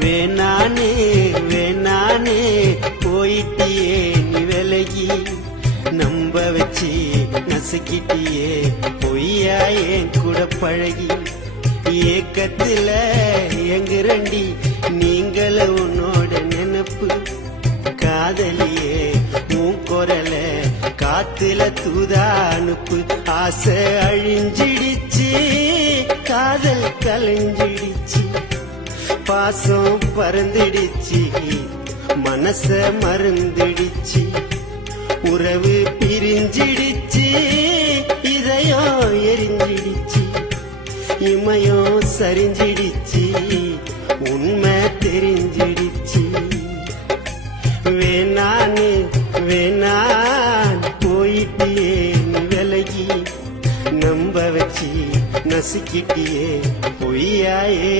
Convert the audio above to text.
வேணானே வேணானே போயிட்டியே நீ விலகி நம்ப வச்சு நசுக்கிட்டியே பொய்யா என் கூட பழகி ஏக்கத்துல எங்குரண்டி நீங்கள உன்னோட நினைப்பு காதலியே உன் குரல காத்துல தூதா அனுப்பு ஆசை அழிஞ்சிடுச்சு காதல் கலைஞ்சிடுச்சு பாசம் பறந்துடுச்சு மனச மறந்துடுச்சு உறவு பிரிஞ்சிடுச்சு இதயம் எரிஞ்சிடுச்சு இமயம் சரிஞ்சிடுச்சு உண்மை தெரிஞ்சிடுச்சு வேணானே வேணான் போயிட்டியே நீ விலகி நம்ப வச்சு நசுக்கிட்டியே பொய்யாயே